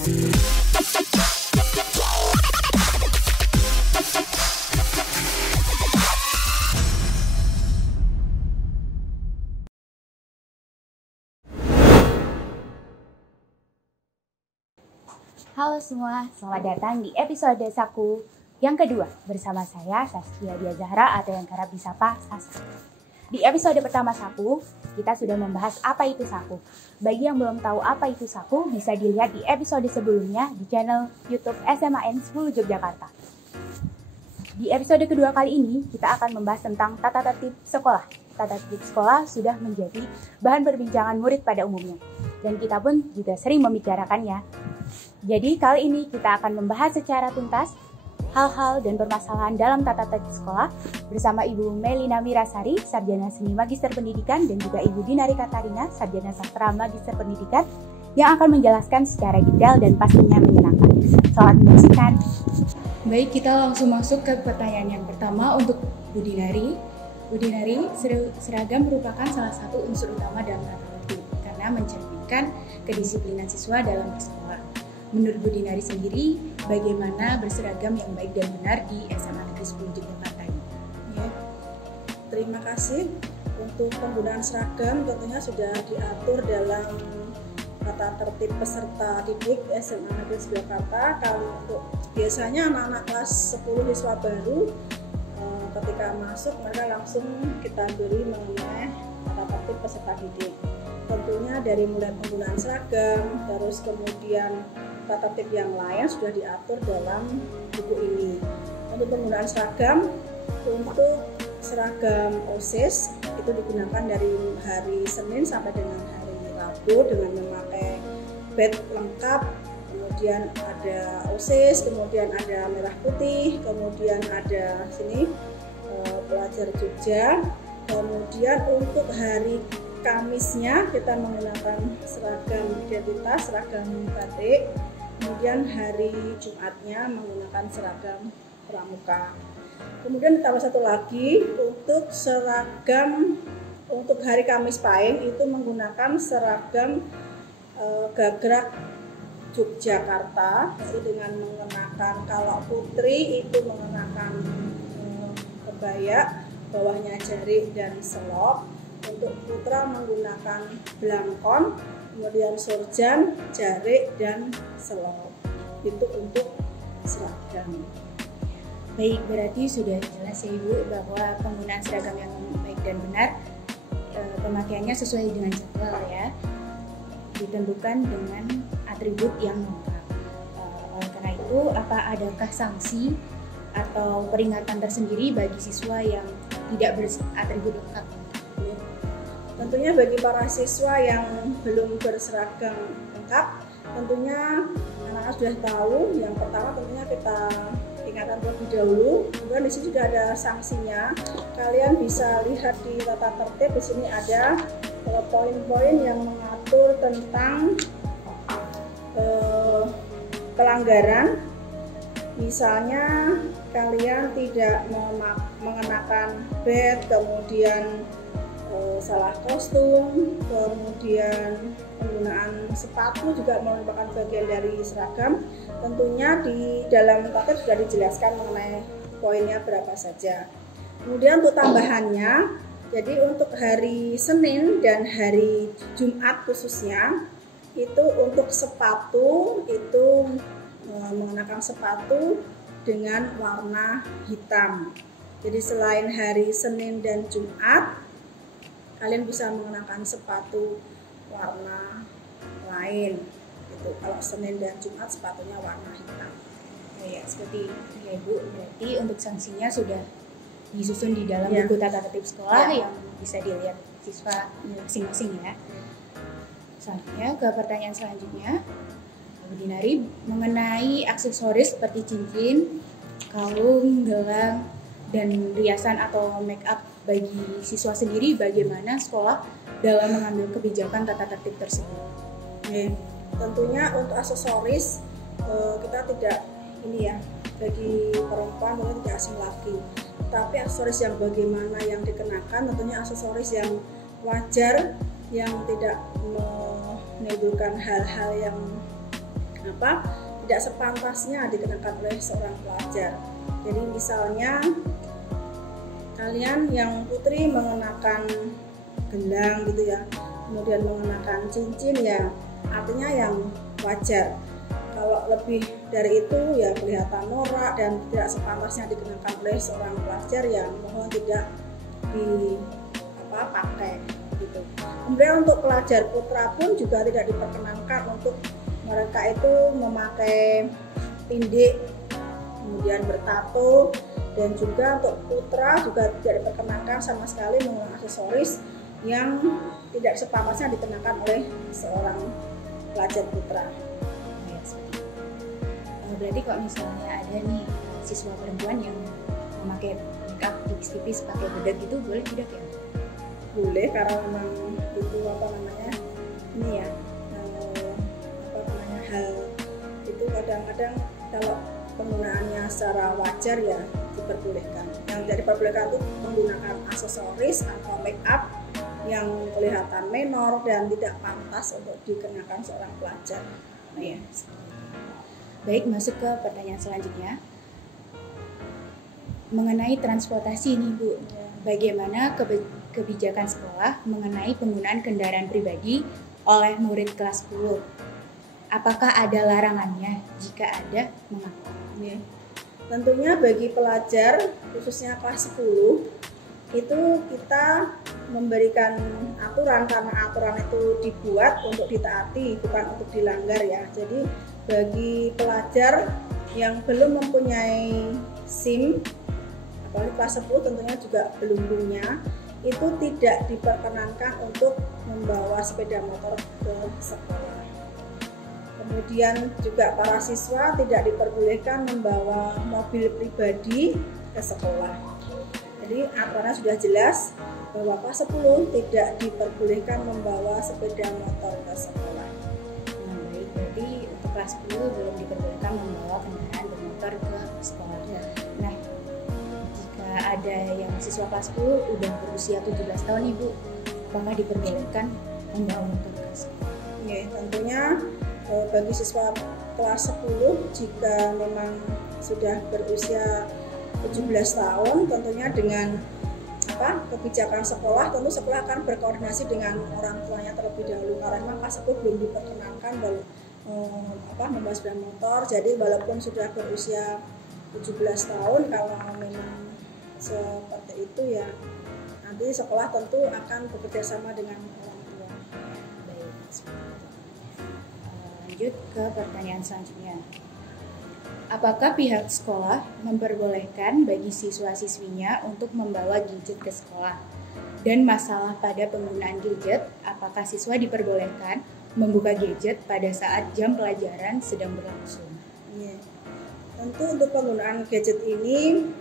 Halo semua, selamat datang di episode Saku yang kedua bersama saya Saskia Dia Zahra atau yang kerap disapa Sasa. Di episode pertama Saku, kita sudah membahas apa itu Saku. Bagi yang belum tahu apa itu Saku, bisa dilihat di episode sebelumnya di channel YouTube SMAN 10 Yogyakarta. Di episode kedua kali ini, kita akan membahas tentang tata tertib sekolah. Tata tertib sekolah sudah menjadi bahan perbincangan murid pada umumnya, dan kita pun juga sering membicarakannya. Jadi kali ini kita akan membahas secara tuntas hal-hal dan permasalahan dalam tata tertib sekolah bersama Ibu Melina Mirasari, Sarjana Seni Magister Pendidikan, dan juga Ibu Dinari Katarina, Sarjana Sastra Magister Pendidikan, yang akan menjelaskan secara detail dan pastinya menyenangkan. Selamat menyaksikan. Baik, kita langsung masuk ke pertanyaan yang pertama untuk Bu Dinari. Bu Dinari, seragam merupakan salah satu unsur utama dalam tata tertib karena mencerminkan kedisiplinan siswa dalam bersekolah. Menurut Bu Dinari sendiri, bagaimana berseragam yang baik dan benar di SMA Negeri 10 Yogyakarta ini? Ya, terima kasih. Untuk penggunaan seragam tentunya sudah diatur dalam tata tertib peserta didik SMA Negeri 10 Yogyakarta. Kalau untuk biasanya anak-anak kelas 10 siswa baru, ketika masuk mereka langsung kita beri mengenai tata tertib peserta didik. Tentunya dari mulai penggunaan seragam, terus kemudian tata tertib yang lain sudah diatur dalam buku ini. Untuk penggunaan seragam, untuk seragam OSIS itu digunakan dari hari Senin sampai dengan hari Rabu dengan memakai badge lengkap. Kemudian ada OSIS, kemudian ada merah putih, kemudian ada sini pelajar Jogja. Kemudian untuk hari Kamisnya kita menggunakan seragam identitas, seragam batik. Kemudian hari Jumatnya menggunakan seragam pramuka. Kemudian tambah satu lagi untuk seragam untuk hari Kamis Pahing itu menggunakan seragam Gagrak Yogyakarta, itu dengan mengenakan, kalau putri itu mengenakan kebaya, bawahnya jarik dan selop. Untuk putra menggunakan blangkon, kemudian surjan, jarik, dan selop. Itu untuk seragam. Baik, berarti sudah jelas ya Ibu bahwa penggunaan seragam yang baik dan benar pemakaiannya sesuai dengan jadwal ya, ditentukan dengan atribut yang lengkap. Oleh karena itu, apa adakah sanksi atau peringatan tersendiri bagi siswa yang tidak beratribut lengkap? Tentunya bagi para siswa yang belum berseragam lengkap, tentunya anak-anak sudah tahu. Yang pertama tentunya kita ingatkan terlebih dahulu. Kemudian di sini sudah ada sanksinya. Kalian bisa lihat di tata tertib, di sini ada poin-poin yang mengatur tentang pelanggaran. Misalnya kalian tidak mengenakan badge, kemudian salah kostum, kemudian penggunaan sepatu juga merupakan bagian dari seragam. Tentunya di dalam tata sudah dijelaskan mengenai poinnya berapa saja. Kemudian untuk tambahannya, jadi untuk hari Senin dan hari Jumat khususnya, itu untuk sepatu itu mengenakan sepatu dengan warna hitam. Jadi selain hari Senin dan Jumat, kalian bisa mengenakan sepatu warna lain. Gitu. Kalau Senin dan Jumat sepatunya warna hitam. Ya, seperti ya Ibu. Berarti untuk sanksinya sudah disusun di dalam buku tata tertib sekolah yang bisa dilihat siswa masing-masing ya. Selanjutnya ke pertanyaan selanjutnya, Bu Dinari, mengenai aksesoris seperti cincin, kalung, gelang, dan riasan atau make up bagi siswa sendiri, bagaimana sekolah dalam mengambil kebijakan tata tertib tersebut? Tentunya untuk aksesoris kita tidak ini ya, bagi perempuan mungkin tidak asing lagi. Tapi aksesoris yang bagaimana yang dikenakan, tentunya aksesoris yang wajar, yang tidak menimbulkan hal-hal yang tidak sepantasnya dikenakan oleh seorang pelajar. Jadi misalnya kalian yang putri mengenakan gelang gitu ya, kemudian mengenakan cincin ya, artinya yang wajar. Kalau lebih dari itu ya kelihatan norak dan tidak sepantasnya dikenakan oleh seorang pelajar, ya mohon tidak dipakai gitu. Kemudian untuk pelajar putra pun juga tidak diperkenankan untuk mereka itu memakai tindik, kemudian bertato, dan juga untuk putra juga tidak diperkenankan sama sekali menggunakan aksesoris yang tidak sepantasnya dikenakan oleh seorang pelajar putra. Berarti kalau misalnya ada nih siswa perempuan yang memakai makeup tipis-tipis pakai bedak gitu, boleh tidak ya? Boleh, karena memang itu hal itu kadang-kadang kalau penggunaannya secara wajar ya diperbolehkan. Yang tidak diperbolehkan itu menggunakan aksesoris atau make up yang kelihatan menor dan tidak pantas untuk dikenakan seorang pelajar. Ya. Baik, masuk ke pertanyaan selanjutnya mengenai transportasi nih Bu. Bagaimana kebijakan sekolah mengenai penggunaan kendaraan pribadi oleh murid kelas 10? Apakah ada larangannya? Jika ada, mengapa? Ya. Tentunya bagi pelajar khususnya kelas 10 itu kita memberikan aturan, karena aturan itu dibuat untuk ditaati, bukan untuk dilanggar ya. Jadi bagi pelajar yang belum mempunyai SIM, apalagi kelas 10 tentunya juga belum punya, itu tidak diperkenankan untuk membawa sepeda motor ke sekolah. Kemudian juga para siswa tidak diperbolehkan membawa mobil pribadi ke sekolah. Jadi aturannya sudah jelas bahwa kelas 10 tidak diperbolehkan membawa sepeda motor ke sekolah. Baik, berarti untuk kelas 10 belum diperbolehkan membawa kendaraan bermotor ke sekolah. Ya. Nah, jika ada yang siswa kelas 10 udah berusia 17 tahun Ibu, apakah diperbolehkan membawa motor ke sekolah? Ya, tentunya bagi siswa kelas 10 jika memang sudah berusia 17 tahun, tentunya dengan kebijakan sekolah, tentu sekolah akan berkoordinasi dengan orang tuanya terlebih dahulu, karena memang kelas 10 belum diperkenankan membawa sepeda motor. Jadi walaupun sudah berusia 17 tahun, kalau memang seperti itu ya nanti sekolah tentu akan bekerja sama dengan orang tua. Baik. Lanjut ke pertanyaan selanjutnya. Apakah pihak sekolah memperbolehkan bagi siswa-siswinya untuk membawa gadget ke sekolah? Dan masalah pada penggunaan gadget, apakah siswa diperbolehkan membuka gadget pada saat jam pelajaran sedang berlangsung? Ya. Tentu untuk penggunaan gadget ini,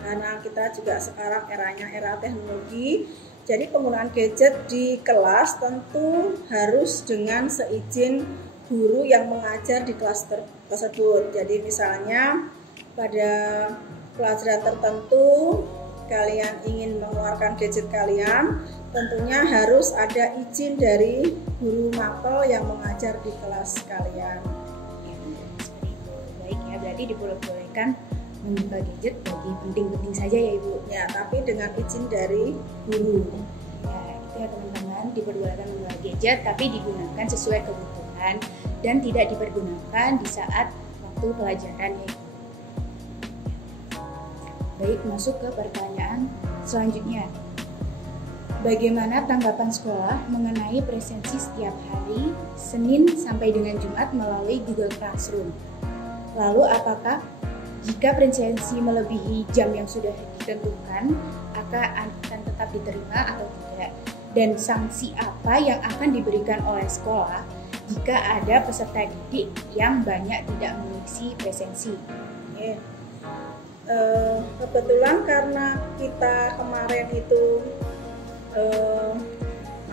karena kita juga sekarang eranya era teknologi, jadi penggunaan gadget di kelas tentu harus dengan seizin guru yang mengajar di kelas tersebut. Jadi misalnya pada pelajaran tertentu kalian ingin mengeluarkan gadget kalian, tentunya harus ada izin dari guru mapel yang mengajar di kelas kalian. Baik ya, berarti diperbolehkan membuka gadget bagi penting-penting saja ya Ibu. Ya, tapi dengan izin dari guru. Ya, itu ya teman-teman, diperbolehkan membawa gadget tapi digunakan sesuai kebutuhan dan tidak dipergunakan di saat waktu pelajaran ya. Baik, masuk ke pertanyaan selanjutnya. Bagaimana tanggapan sekolah mengenai presensi setiap hari Senin sampai dengan Jumat melalui Google Classroom? Lalu apakah jika presensi melebihi jam yang sudah ditentukan akan tetap diterima atau tidak? Dan sanksi apa yang akan diberikan oleh sekolah jika ada peserta didik yang banyak tidak mengisi presensi? Yeah. Kebetulan karena kita kemarin itu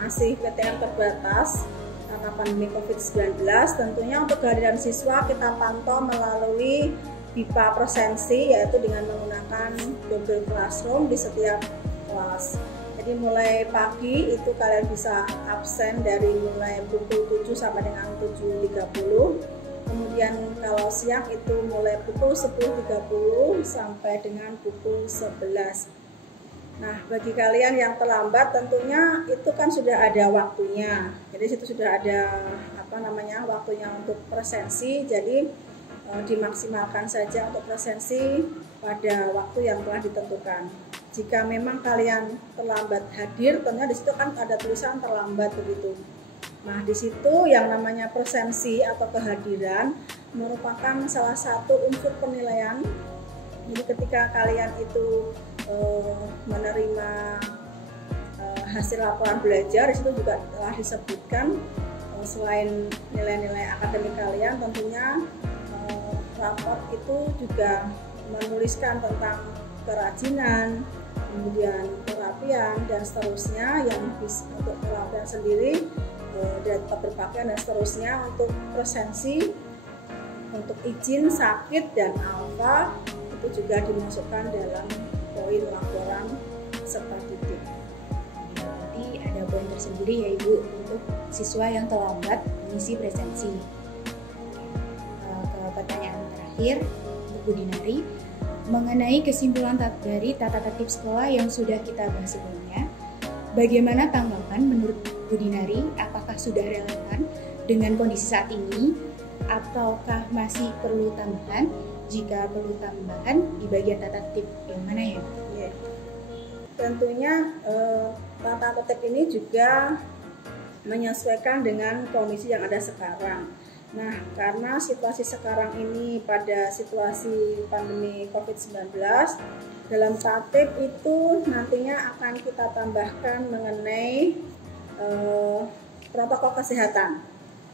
masih PTM terbatas karena pandemi COVID-19, tentunya untuk kehadiran siswa kita pantau melalui BIPA presensi, yaitu dengan menggunakan Google Classroom di setiap kelas. Jadi mulai pagi itu kalian bisa absen dari mulai pukul 7 sampai dengan 7.30. Kemudian kalau siang itu mulai pukul 10.30 sampai dengan pukul 11. Nah, bagi kalian yang terlambat tentunya itu kan sudah ada waktunya. Jadi situ sudah ada waktunya untuk presensi. Jadi dimaksimalkan saja untuk presensi pada waktu yang telah ditentukan. Jika memang kalian terlambat hadir, tentunya di situ kan ada tulisan terlambat begitu. Nah, di situ yang namanya presensi atau kehadiran merupakan salah satu unsur penilaian. Jadi ketika kalian itu menerima hasil laporan belajar, di situ juga telah disebutkan selain nilai-nilai akademik kalian, tentunya raport itu juga menuliskan tentang kerajinan, kemudian perapian dan seterusnya, yang bisa untuk perapian sendiri dan tetap berpakaian dan seterusnya. Untuk presensi, untuk izin sakit dan alfa itu juga dimasukkan dalam poin laporan serta titik. Berarti ada poin tersendiri ya Ibu untuk siswa yang terlambat mengisi presensi. Ke pertanyaan terakhir untuk Bu Dinari, mengenai kesimpulan dari tata tertib sekolah yang sudah kita bahas sebelumnya, bagaimana tanggapan menurut Bu Dinari? Apakah sudah relevan dengan kondisi saat ini, ataukah masih perlu tambahan? Jika perlu tambahan, di bagian tata tertib yang mana ya? Tentunya tata tertib ini juga menyesuaikan dengan kondisi yang ada sekarang. Nah, karena situasi sekarang ini pada situasi pandemi COVID-19, dalam tatib itu nantinya akan kita tambahkan mengenai protokol kesehatan.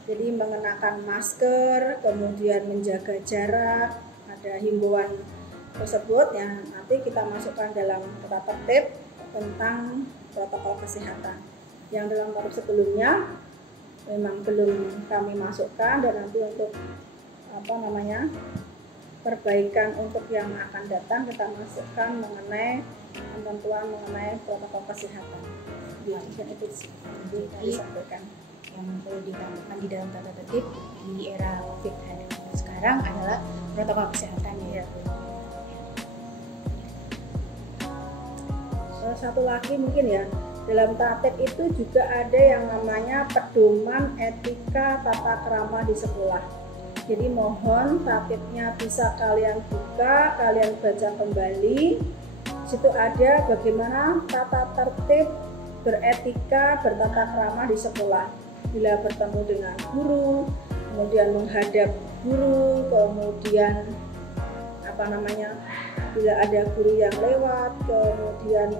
Jadi mengenakan masker, kemudian menjaga jarak, ada himbauan tersebut yang nanti kita masukkan dalam tata tertib tentang protokol kesehatan. Yang dalam tatib sebelumnya memang belum kami masukkan, dan nanti untuk perbaikan untuk yang akan datang kita masukkan mengenai ketentuan mengenai protokol kesehatan. Itu disampaikan. Yang perlu ditambahkan di dalam tata tertib di era COVID sekarang adalah protokol kesehatan ya. Satu lagi mungkin ya, dalam tatib itu juga ada yang namanya pedoman etika tata krama di sekolah. Jadi mohon tatibnya bisa kalian buka, kalian baca kembali. Situ ada bagaimana tata tertib beretika, bertata krama di sekolah. Bila bertemu dengan guru, kemudian menghadap guru, kemudian bila ada guru yang lewat, kemudian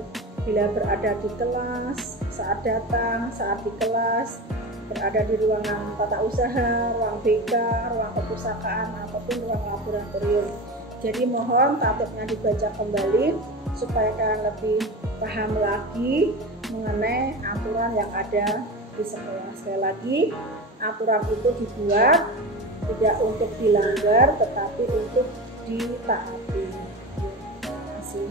bila berada di kelas, saat datang, saat di kelas, berada di ruangan tata usaha, ruang BK, ruang perpustakaan, ataupun ruang laboratorium. Jadi mohon tatibnya dibaca kembali supaya kalian lebih paham lagi mengenai aturan yang ada di sekolah. Sekali lagi, aturan itu dibuat tidak untuk dilanggar, tetapi untuk ditaati. Terima kasih.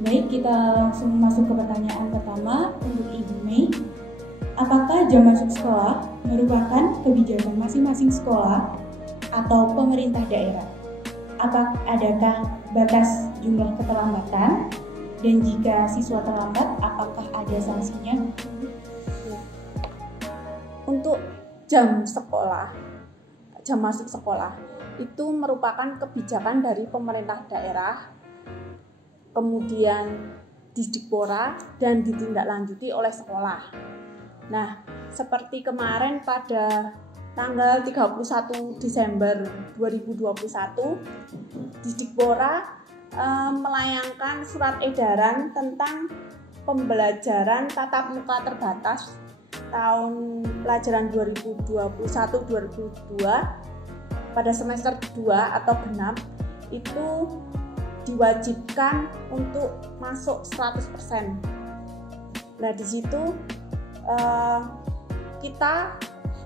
Baik, kita langsung masuk ke pertanyaan pertama untuk Ibu Mei. Apakah jam masuk sekolah merupakan kebijakan masing-masing sekolah atau pemerintah daerah? Adakah batas jumlah keterlambatan? Dan jika siswa terlambat, apakah ada sanksinya? Untuk jam sekolah, jam masuk sekolah itu merupakan kebijakan dari pemerintah daerah, kemudian Dikdikbora, dan ditindaklanjuti oleh sekolah. Nah, seperti kemarin pada tanggal 31 Desember 2021, Dikdikbora melayangkan surat edaran tentang pembelajaran tatap muka terbatas tahun pelajaran 2021-2022 pada semester 2 atau genap itu diwajibkan untuk masuk 100%. Nah, di situ kita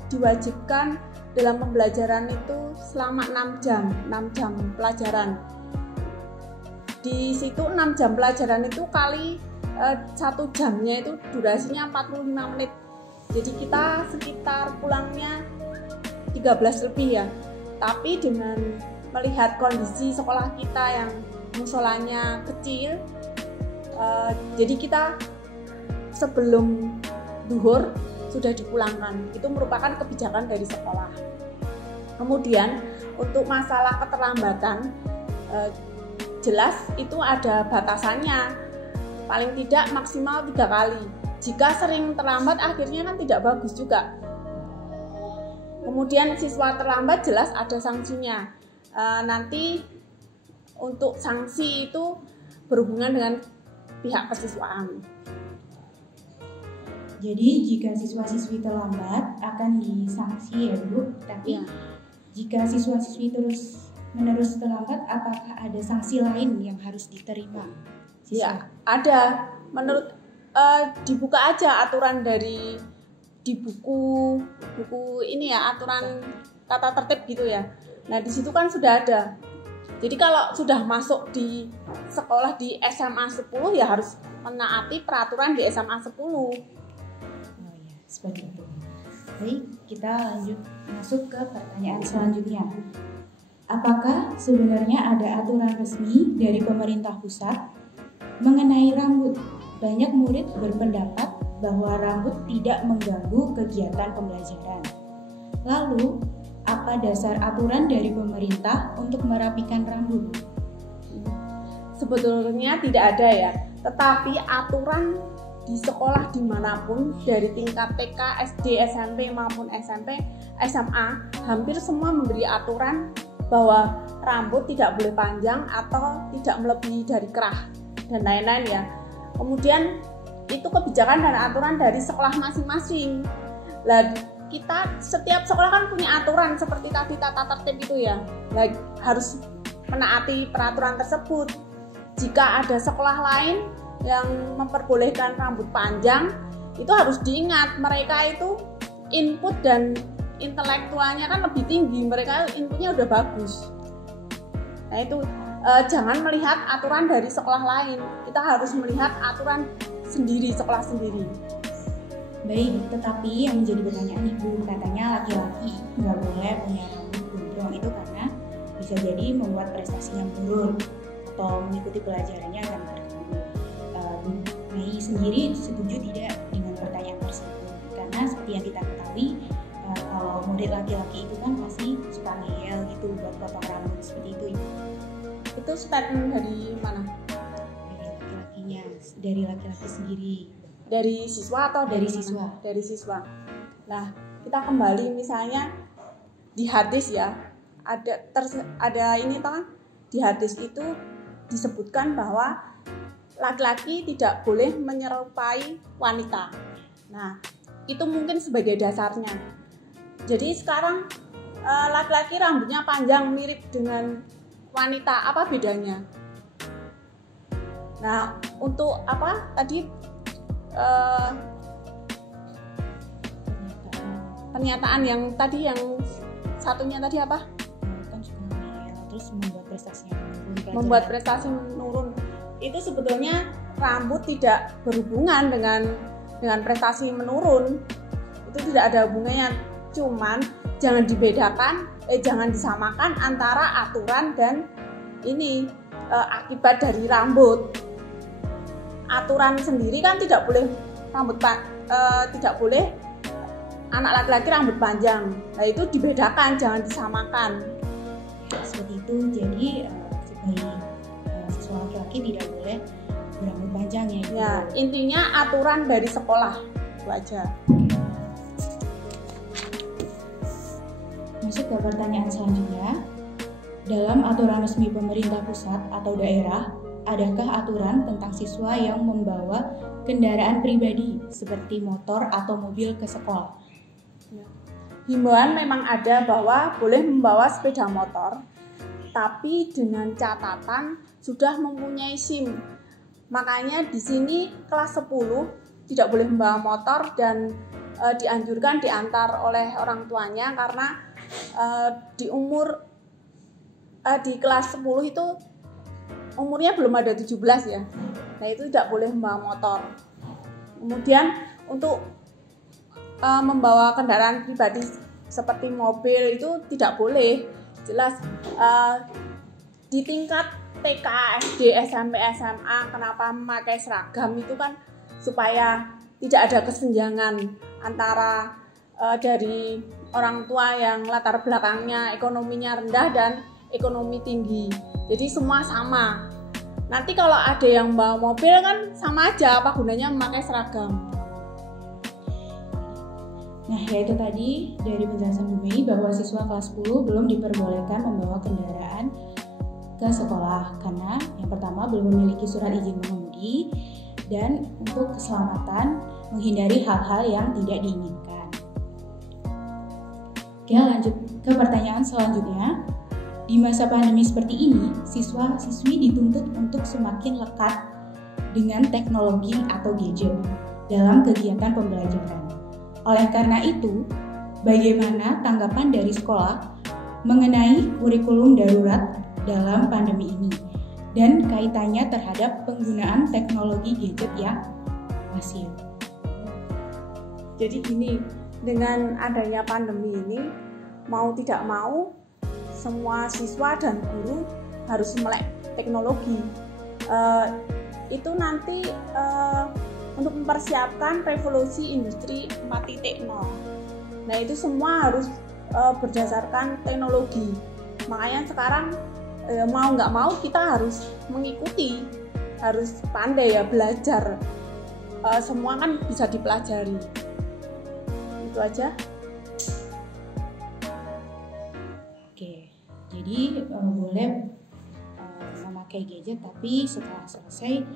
diwajibkan dalam pembelajaran itu selama 6 jam pelajaran. Di situ 6 jam pelajaran itu kali 1 jamnya itu durasinya 45 menit. Jadi kita sekitar pulangnya 13 lebih ya. Tapi dengan melihat kondisi sekolah kita yang musolanya kecil, jadi kita sebelum duhur sudah dipulangkan. Itu merupakan kebijakan dari sekolah. Kemudian untuk masalah keterlambatan, jelas itu ada batasannya, paling tidak maksimal 3 kali. Jika sering terlambat akhirnya kan tidak bagus juga. Kemudian siswa terlambat jelas ada sanksinya. Nanti untuk sanksi itu berhubungan dengan pihak kesiswaan. Jadi jika siswa-siswi terlambat akan disanksi ya Bu, tapi jika siswa-siswi terus-menerus terlambat, apakah ada sanksi lain yang harus diterima siswa? Ya, ada. Menurut dibuka aja aturan di buku ini ya, aturan tata tertib gitu ya. Nah, di situ kan sudah ada. Jadi kalau sudah masuk di sekolah di SMA 10 ya harus menaati peraturan di SMA 10. Oh ya, seperti itu. Baik, kita lanjut masuk ke pertanyaan selanjutnya. Apakah sebenarnya ada aturan resmi dari pemerintah pusat mengenai rambut? Banyak murid berpendapat bahwa rambut tidak mengganggu kegiatan pembelajaran. Lalu, apa dasar aturan dari pemerintah untuk merapikan rambut? Sebetulnya tidak ada ya, tetapi aturan di sekolah dimanapun dari tingkat TK, SD, SMP maupun SMP, SMA hampir semua memberi aturan bahwa rambut tidak boleh panjang atau tidak melebihi dari kerah dan lain-lain ya. Kemudian itu kebijakan dan aturan dari sekolah masing-masing. Lah kita setiap sekolah kan punya aturan seperti tadi tata tertib itu ya. Nah, harus menaati peraturan tersebut. Jika ada sekolah lain yang memperbolehkan rambut panjang, itu harus diingat mereka itu input dan intelektualnya kan lebih tinggi, mereka inputnya udah bagus. Nah itu jangan melihat aturan dari sekolah lain, kita harus melihat aturan sendiri, sekolah sendiri. Baik, tetapi yang menjadi pertanyaan Ibu, katanya laki-laki nggak boleh punya rambut gondrong, itu karena bisa jadi membuat prestasinya menurun atau mengikuti pelajarannya akan terganggu. Mei sendiri setuju tidak dengan pertanyaan tersebut? Karena seperti yang kita ketahui, kalau murid laki-laki itu kan pasti suka ngeyel gitu buat potong rambut seperti itu Ibu. Itu statement dari mana? Dari laki-lakinya, dari laki-laki sendiri. Dari siswa atau dari siswa? Dari siswa. Nah, kita kembali misalnya di hadis ya, ada ini toh, di hadis itu disebutkan bahwa laki-laki tidak boleh menyerupai wanita. Nah, itu mungkin sebagai dasarnya. Jadi sekarang laki-laki rambutnya panjang mirip dengan wanita, apa bedanya? Nah, untuk apa tadi pernyataan yang tadi yang satunya tadi apa? Kan juga ngeyel, terus membuat prestasinya menurun. Membuat prestasi menurun. Itu sebetulnya rambut tidak berhubungan dengan prestasi menurun. Itu tidak ada hubungannya. Cuman jangan dibedakan, jangan disamakan antara aturan dan ini akibat dari rambut. Aturan sendiri kan tidak boleh tidak boleh anak laki-laki rambut panjang. Nah itu dibedakan, jangan disamakan. Seperti itu. Jadi sebagai siswa laki-laki tidak boleh berambut panjang ya. Ya, intinya aturan dari sekolah itu aja. Masuk ke pertanyaan selanjutnya. Dalam aturan resmi pemerintah pusat atau daerah, adakah aturan tentang siswa yang membawa kendaraan pribadi seperti motor atau mobil ke sekolah? Himbauan memang ada bahwa boleh membawa sepeda motor, tapi dengan catatan sudah mempunyai SIM. Makanya di sini kelas 10 tidak boleh membawa motor dan dianjurkan diantar oleh orang tuanya karena di kelas 10 itu umurnya belum ada 17 ya. Nah itu tidak boleh membawa motor. Kemudian untuk membawa kendaraan pribadi seperti mobil itu tidak boleh. Jelas di tingkat TK, SD, SMP, SMA kenapa memakai seragam itu kan supaya tidak ada kesenjangan antara dari orang tua yang latar belakangnya ekonominya rendah dan ekonomi tinggi. Jadi semua sama. Nanti kalau ada yang bawa mobil kan sama aja, apa gunanya memakai seragam. Nah, yaitu tadi dari penjelasan Bu Mei bahwa siswa kelas 10 belum diperbolehkan membawa kendaraan ke sekolah karena yang pertama belum memiliki surat izin mengemudi dan untuk keselamatan menghindari hal-hal yang tidak diinginkan. Oke, lanjut ke pertanyaan selanjutnya. Di masa pandemi seperti ini, siswa-siswi dituntut untuk semakin lekat dengan teknologi atau gadget dalam kegiatan pembelajaran. Oleh karena itu, bagaimana tanggapan dari sekolah mengenai kurikulum darurat dalam pandemi ini dan kaitannya terhadap penggunaan teknologi gadget yang masif? Jadi gini, dengan adanya pandemi ini, mau tidak mau, semua siswa dan guru harus melek teknologi. Itu nanti untuk mempersiapkan revolusi industri 4.0. Nah, itu semua harus berdasarkan teknologi. Makanya sekarang mau nggak mau kita harus mengikuti, harus pandai ya belajar. Semua kan bisa dipelajari. Itu aja. Oke, jadi boleh memakai gadget tapi setelah selesai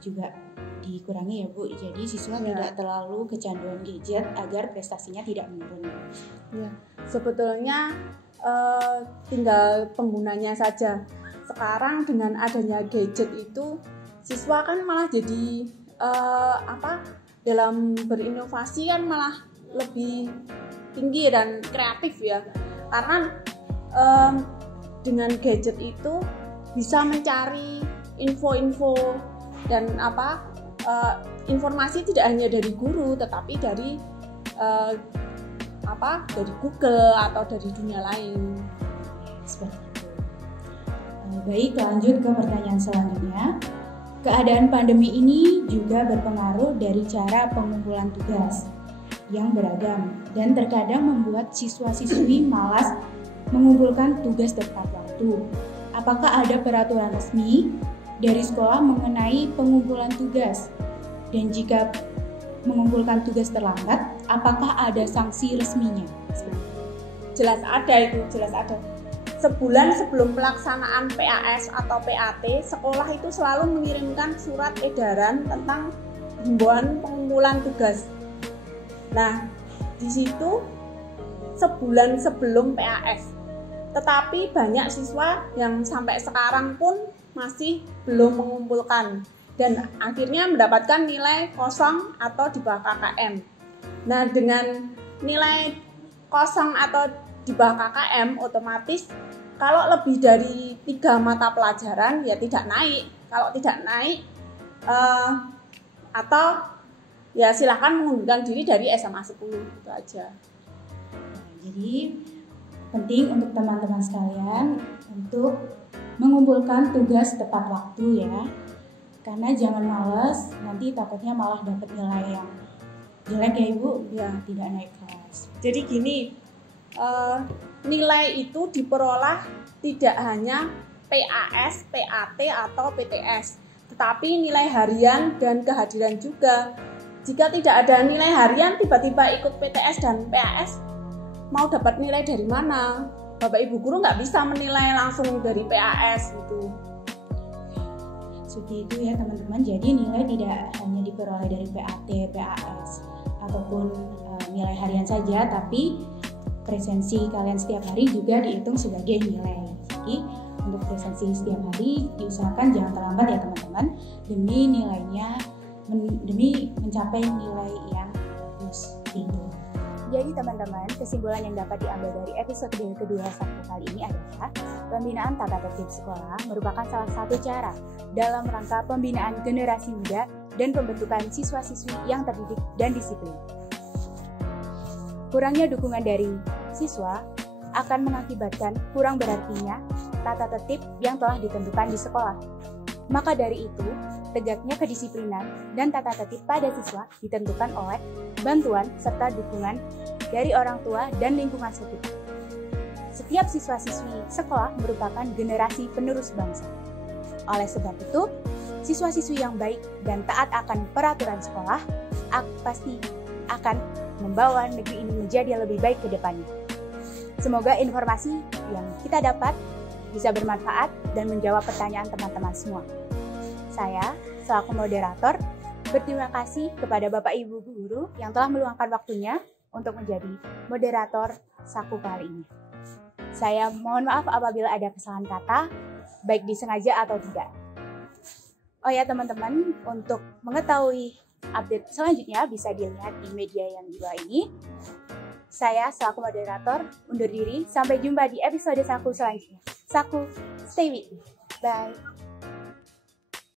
juga dikurangi ya Bu. Jadi siswa tidak terlalu kecanduan gadget agar prestasinya tidak menurun. Ya, sebetulnya tinggal penggunanya saja. Sekarang dengan adanya gadget itu siswa kan malah jadi dalam berinovasi kan malah lebih tinggi dan kreatif ya. Karena dengan gadget itu bisa mencari info-info dan informasi tidak hanya dari guru tetapi dari dari Google atau dari dunia lain. Seperti itu. Baik, lanjut ke pertanyaan selanjutnya. Keadaan pandemi ini juga berpengaruh dari cara pengumpulan tugas yang beragam dan terkadang membuat siswa-siswi malas mengumpulkan tugas tepat waktu. Apakah ada peraturan resmi dari sekolah mengenai pengumpulan tugas? Dan jika mengumpulkan tugas terlambat, apakah ada sanksi resminya? Jelas ada. Sebulan sebelum pelaksanaan PAS atau PAT, sekolah itu selalu mengirimkan surat edaran tentang himbauan pengumpulan tugas. Nah, di situ sebulan sebelum PAS. Tetapi banyak siswa yang sampai sekarang pun masih belum mengumpulkan dan akhirnya mendapatkan nilai kosong atau di bawah KKM. Nah, dengan nilai kosong atau di bawah KKM otomatis kalau lebih dari 3 mata pelajaran ya tidak naik. Kalau tidak naik atau ya silakan mengundurkan diri dari SMA 10 itu aja. Jadi penting untuk teman-teman sekalian untuk mengumpulkan tugas tepat waktu ya. Karena jangan malas, nanti takutnya malah dapat nilai yang jelek ya Ibu, ya tidak naik kelas. Jadi gini, nilai itu diperoleh tidak hanya PAS, PAT atau PTS, tetapi nilai harian dan kehadiran juga. Jika tidak ada nilai harian, tiba-tiba ikut PTS dan PAS, mau dapat nilai dari mana? Bapak Ibu guru nggak bisa menilai langsung dari PAS gitu. Seperti itu ya teman-teman. Jadi nilai tidak hanya diperoleh dari PAT, PAS ataupun nilai harian saja, tapi presensi kalian setiap hari juga dihitung sebagai nilai. Jadi untuk presensi setiap hari diusahakan jangan terlambat ya teman-teman, demi mencapai nilai yang bagus itu. Jadi teman-teman, kesimpulan yang dapat diambil dari episode kedua Sabtu kali ini adalah pembinaan tata tertib sekolah merupakan salah satu cara dalam rangka pembinaan generasi muda dan pembentukan siswa-siswi yang terdidik dan disiplin. Kurangnya dukungan dari siswa akan mengakibatkan kurang berartinya tata tertib yang telah ditentukan di sekolah. Maka dari itu, tegaknya kedisiplinan dan tata tertib pada siswa ditentukan oleh bantuan serta dukungan dari orang tua dan lingkungan sekitar. Setiap siswa-siswi sekolah merupakan generasi penerus bangsa. Oleh sebab itu, siswa-siswi yang baik dan taat akan peraturan sekolah pasti akan membawa negeri ini menjadi lebih baik ke depannya. Semoga informasi yang kita dapat bisa bermanfaat dan menjawab pertanyaan teman-teman semua. Saya, selaku moderator, berterima kasih kepada Bapak Ibu guru yang telah meluangkan waktunya untuk menjadi moderator Saku kali ini. Saya mohon maaf apabila ada kesalahan kata, baik disengaja atau tidak. Oh ya teman-teman, untuk mengetahui update selanjutnya bisa dilihat di media yang di bawah ini. Saya selaku moderator undur diri, sampai jumpa di episode Saku selanjutnya. Saku, stay with me. Bye.